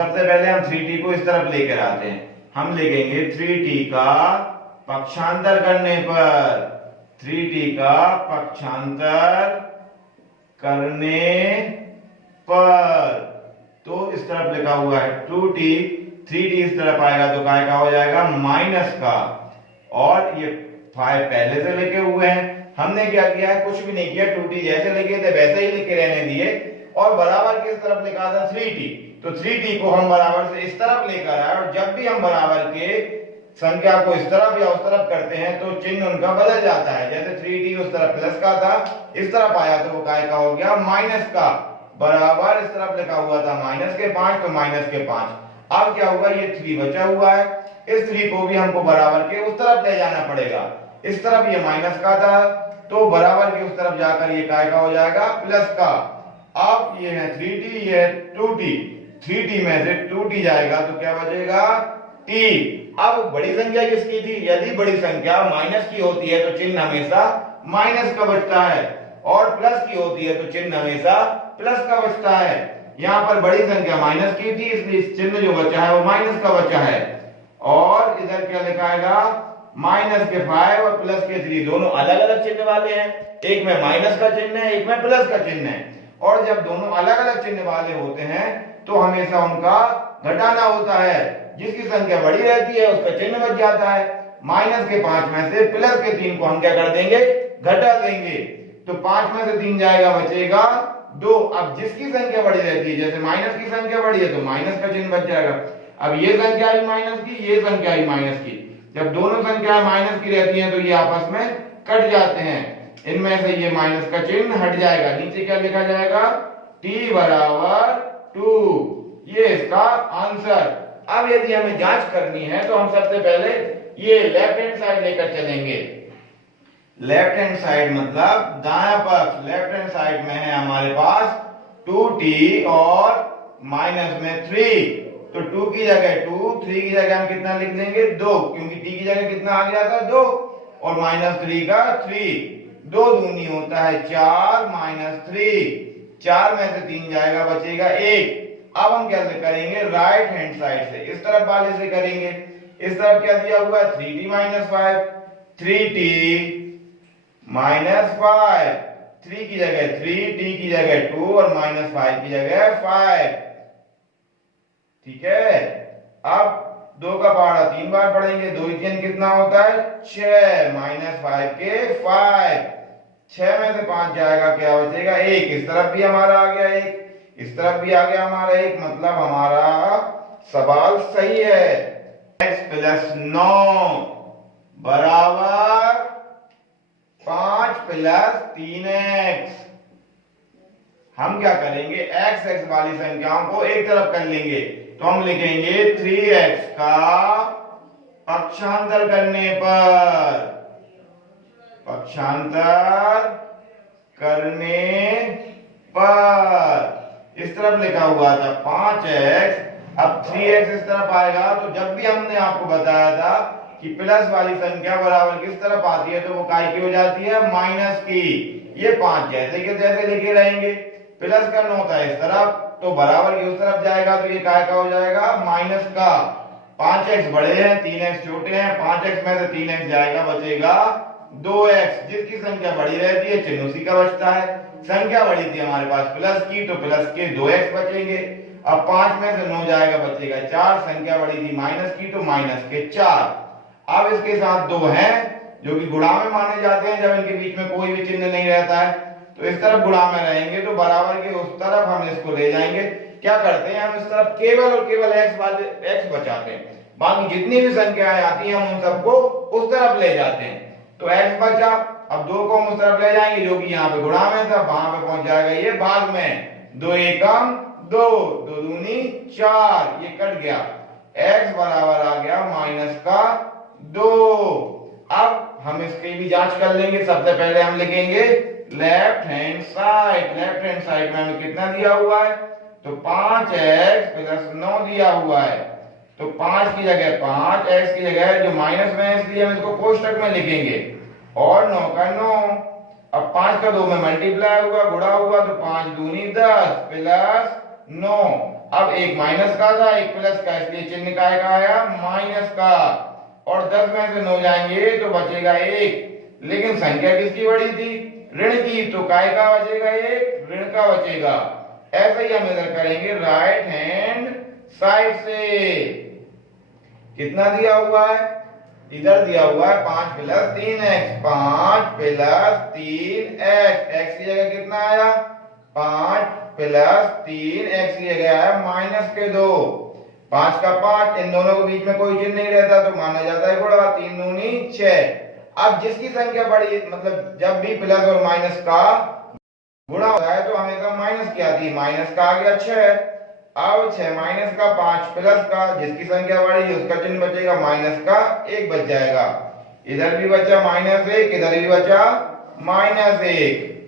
सबसे पहले हम 3t को इस तरफ लेकर आते हैं। हम लिखेंगे 3t का पक्षांतर करने पर, 3t का पक्षांतर करने पर, तो इस तरफ लिखा हुआ है 2t, 3t इस तरफ आएगा तो काय का हो जाएगा माइनस का, और ये 5 पहले से लिखे हुए हैं। हमने क्या किया है, कुछ भी नहीं किया, 2t जैसे लिखे थे वैसे ही लिखे रहने दिए, और बराबर किस तरफ लिखा था 3t, तो 3t को हम बराबर से इस तरफ लेकर आए, और जब भी हम बराबर के संख्या को इस तरफ या उस तरफ करते हैं तो चिन्ह उनका बदल जाता है। जैसे 3t उस तरफ प्लस का था, इस तरफ आया तो वो काय का हो गया माइनस का, बराबर इस तरफ लिखा हुआ था माइनस के 5 तो माइनस के 5। अब क्या होगा, ये 3 बचा हुआ है, इस 3 को भी हमको बराबर के उस तरफ ले जाना पड़ेगा। इस तरफ ये माइनस का था तो बराबर के उस तरफ जाकर ये काय का हो जाएगा प्लस का। अब ये है 3t, ये है 2t, 3t में से 2t जाएगा तो क्या बचेगा t। अब बड़ी संख्या किसकी थी, यदि बड़ी संख्या माइनस की होती है तो चिन्ह हमेशा माइनस का बचता है, और प्लस की होती है तो चिन्ह हमेशा प्लस का बचता है। यहाँ पर बड़ी संख्या माइनस की थी, इसलिए चिन्ह जो बचा है वो माइनस का बचा है, और इधर क्या लिखाएगा माइनस के 5 और प्लस के 3, दोनों अलग अलग चिन्ह वाले हैं, एक में माइनस का चिन्ह है, एक में प्लस का चिन्ह है। और जब दोनों अलग अलग चिन्ह वाले होते हैं तो हमेशा उनका घटाना होता है, जिसकी संख्या बड़ी रहती है उसका चिन्ह बच जाता है। माइनस के 5 में से प्लस के 3 को हम क्या कर देंगे, घटा देंगे, तो 5 में से 3 जाएगा, बचेगा 2। अब जिसकी संख्या बड़ी रहती है, जैसे माइनस की संख्या बड़ी है तो माइनस का चिन्ह बच जाएगा। अब ये संख्या आई माइनस की, ये संख्या आई माइनस की, जब दोनों संख्याएं माइनस की रहती हैं तो ये आपस में कट जाते हैं, इनमें से ये माइनस का चिन्ह हट जाएगा। नीचे क्या लिखा जाएगा, t बराबर 2, ये इसका आंसर। अब यदि हमें जांच करनी है तो हम सबसे पहले ये लेफ्ट हैंड साइड लेकर चलेंगे। लेफ्ट हैंड साइड मतलब दायां पक्ष, लेफ्ट हैंड साइड में है हमारे पास 2t और माइनस में 3, तो 2 की जगह 2, 3 की जगह हम कितना लिख देंगे 2, क्योंकि t की जगह कितना आ गया था 2, और माइनस 3 का 3, 2 दूनी होता है 4 माइनस 3, 4 में से 3 जाएगा, बचेगा 1। अब हम क्या करेंगे, राइट हैंड साइड से इस तरफ वाले से करेंगे। इस तरफ क्या दिया हुआ है 3t माइनस 5, 3t माइनस 5, 3 की जगह 3, t की जगह 2 और माइनस 5 की जगह 5, ठीक है। अब 2 का पहाड़ा 3 बार पढ़ेंगे, 2 3 कितना होता है 6, माइनस 5 के 5, 6 में से 5 जाएगा, क्या बचेगा 1। इस तरफ भी हमारा आ गया 1, इस तरफ भी आ गया हमारा 1, मतलब हमारा सवाल सही है। x प्लस 9 बराबर 5 प्लस 3x। हम क्या करेंगे, x x वाली संख्याओं को एक तरफ कर लेंगे, तो हम लिखेंगे 3x का पक्षांतर करने पर, पक्षांतर करने पर, इस तरफ लिखा हुआ था 5x, अब 3x इस तरफ आएगा, तो जब भी हमने आपको बताया था कि प्लस वाली संख्या बराबर किस तरफ आती है तो वो काय की हो जाती है माइनस की। ये 5 जैसे के तैसे लिखे रहेंगे, प्लस का 9 था इस तरफ तो बराबर की उस तरफ जाएगा, तो ये काय का हो जाएगा माइनस का। 5x बड़े हैं 3x छोटे हैं, 5x में से 3x जाएगा, बचेगा 2x। जिसकी संख्या बड़ी रहती है चिन्ह उसी का बचता है। संख्या बड़ी थी हमारे पास प्लस की, तो प्लस के 2x बचेंगे। अब 5 में से 9 जाएगा, बचेगा 4। संख्या बड़ी थी माइनस की, तो माइनस के 4। अब इसके साथ 2 हैं जो कि गुणा में माने जाते हैं, जब इनके बीच में कोई भी चिन्ह नहीं रहता है, तो इस तरफ गुणा में रहेंगे, तो बराबर के उस तरफ हम इसको ले जाएंगे। क्या करते हैं, हम इस तरफ केवल और केवल x बचाते हैं, बाकी जितनी भी संख्याएं आती हैं हम उन सबको उस तरफ ले जाते हैं। तो x बचा, अब 2 को हम उस तरफ ले जाएंगे जो कि यहाँ पे गुणा में था, वहां पे पहुंच जाएगा ये भाग में। 2 एकम 2, 2 दूनी 4, ये कट गया, x बराबर आ गया माइनस का 2। अब हम इसकी भी जांच कर लेंगे। सबसे पहले हम लिखेंगे left hand side. Left hand side में हमें कितना दिया हुआ है, तो 5x प्लस 9 दिया हुआ है, तो 5 की जगह 5, x की जगह जो माइनस में है इसलिए हम इसको कोष्टक में लिखेंगे, और 9 का 9। अब 5 का 2 में मल्टीप्लाई हुआ, गुणा हुआ, तो 5 दूनी 10 प्लस 9। अब एक माइनस का था एक प्लस का, इसलिए चिन्ह काय का आया माइनस का। और 10 में से 9 जाएंगे तो बचेगा 1, लेकिन संख्या किसकी बड़ी थी, ऋण की, तो काय का बचेगा 1, ऋण का बचेगा। ऐसे ही हम इधर करेंगे राइट हैंड साइड से। कितना दिया हुआ है, इधर दिया हुआ है 5 + 3x, 5 + 3x, x की जगह कितना आया 5 + 3x की जगह है -2, 5 का 5, इन दोनों के बीच में कोई चिन्ह नहीं रहता तो माना जाता है गुणा, 3 दूनी 6। अब जिसकी संख्या बड़ी, मतलब जब भी प्लस और माइनस का गुणा होता है तो हमेशा माइनस की आती है, माइनस का आ गया 6। अब 6 माइनस का 5 प्लस का, जिसकी संख्या बढ़ी उसका चिन्ह बचेगा माइनस का 1 बच जाएगा। इधर भी बचा -1, इधर भी बचा -1।